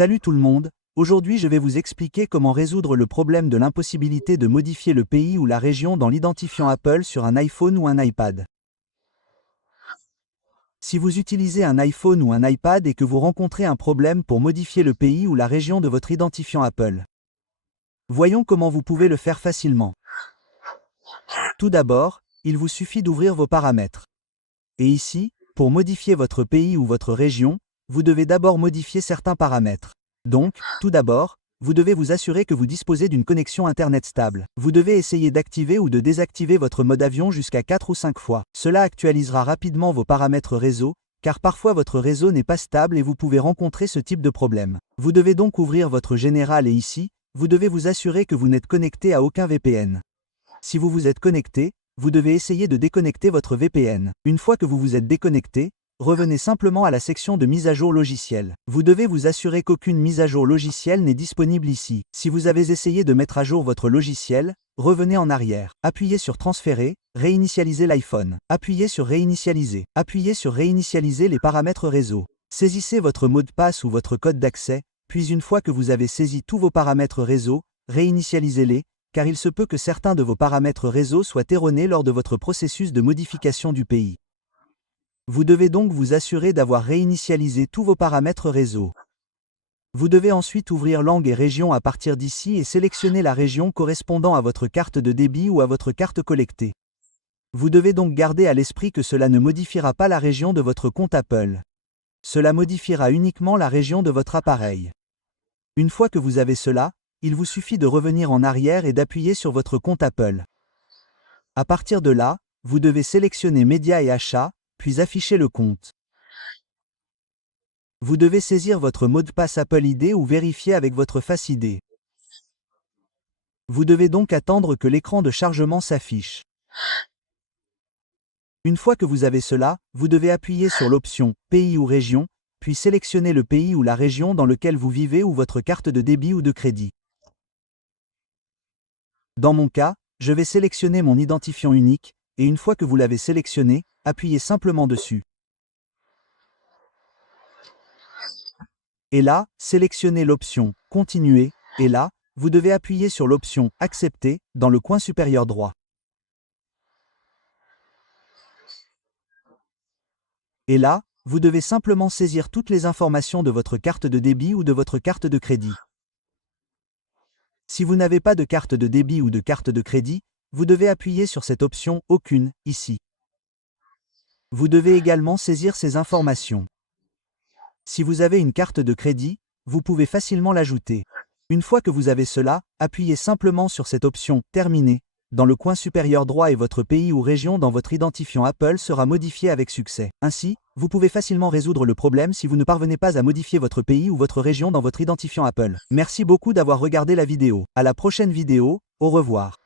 Salut tout le monde, aujourd'hui je vais vous expliquer comment résoudre le problème de l'impossibilité de modifier le pays ou la région dans l'identifiant Apple sur un iPhone ou un iPad. Si vous utilisez un iPhone ou un iPad et que vous rencontrez un problème pour modifier le pays ou la région de votre identifiant Apple, voyons comment vous pouvez le faire facilement. Tout d'abord, il vous suffit d'ouvrir vos paramètres. Et ici, pour modifier votre pays ou votre région, vous devez d'abord modifier certains paramètres. Donc, tout d'abord, vous devez vous assurer que vous disposez d'une connexion Internet stable. Vous devez essayer d'activer ou de désactiver votre mode avion jusqu'à 4 ou 5 fois. Cela actualisera rapidement vos paramètres réseau, car parfois votre réseau n'est pas stable et vous pouvez rencontrer ce type de problème. Vous devez donc ouvrir votre général et ici, vous devez vous assurer que vous n'êtes connecté à aucun VPN. Si vous vous êtes connecté, vous devez essayer de déconnecter votre VPN. Une fois que vous vous êtes déconnecté, revenez simplement à la section de mise à jour logiciel. Vous devez vous assurer qu'aucune mise à jour logiciel n'est disponible ici. Si vous avez essayé de mettre à jour votre logiciel, revenez en arrière. Appuyez sur Transférer, réinitialiser l'iPhone. Appuyez sur Réinitialiser. Appuyez sur Réinitialiser les paramètres réseau. Saisissez votre mot de passe ou votre code d'accès, puis une fois que vous avez saisi tous vos paramètres réseau, réinitialisez-les, car il se peut que certains de vos paramètres réseau soient erronés lors de votre processus de modification du pays. Vous devez donc vous assurer d'avoir réinitialisé tous vos paramètres réseau. Vous devez ensuite ouvrir langue et région à partir d'ici et sélectionner la région correspondant à votre carte de débit ou à votre carte collectée. Vous devez donc garder à l'esprit que cela ne modifiera pas la région de votre compte Apple. Cela modifiera uniquement la région de votre appareil. Une fois que vous avez cela, il vous suffit de revenir en arrière et d'appuyer sur votre compte Apple. À partir de là, vous devez sélectionner Médias et Achats, puis afficher le compte. Vous devez saisir votre mot de passe Apple ID ou vérifier avec votre Face ID. Vous devez donc attendre que l'écran de chargement s'affiche. Une fois que vous avez cela, vous devez appuyer sur l'option « Pays ou région », puis sélectionner le pays ou la région dans lequel vous vivez ou votre carte de débit ou de crédit. Dans mon cas, je vais sélectionner mon identifiant unique, et une fois que vous l'avez sélectionné, appuyez simplement dessus. Et là, sélectionnez l'option « Continuer » et là, vous devez appuyer sur l'option « Accepter » dans le coin supérieur droit. Et là, vous devez simplement saisir toutes les informations de votre carte de débit ou de votre carte de crédit. Si vous n'avez pas de carte de débit ou de carte de crédit, vous devez appuyer sur cette option « Aucune » ici. Vous devez également saisir ces informations. Si vous avez une carte de crédit, vous pouvez facilement l'ajouter. Une fois que vous avez cela, appuyez simplement sur cette option « Terminer » dans le coin supérieur droit et votre pays ou région dans votre identifiant Apple sera modifié avec succès. Ainsi, vous pouvez facilement résoudre le problème si vous ne parvenez pas à modifier votre pays ou votre région dans votre identifiant Apple. Merci beaucoup d'avoir regardé la vidéo. À la prochaine vidéo, au revoir.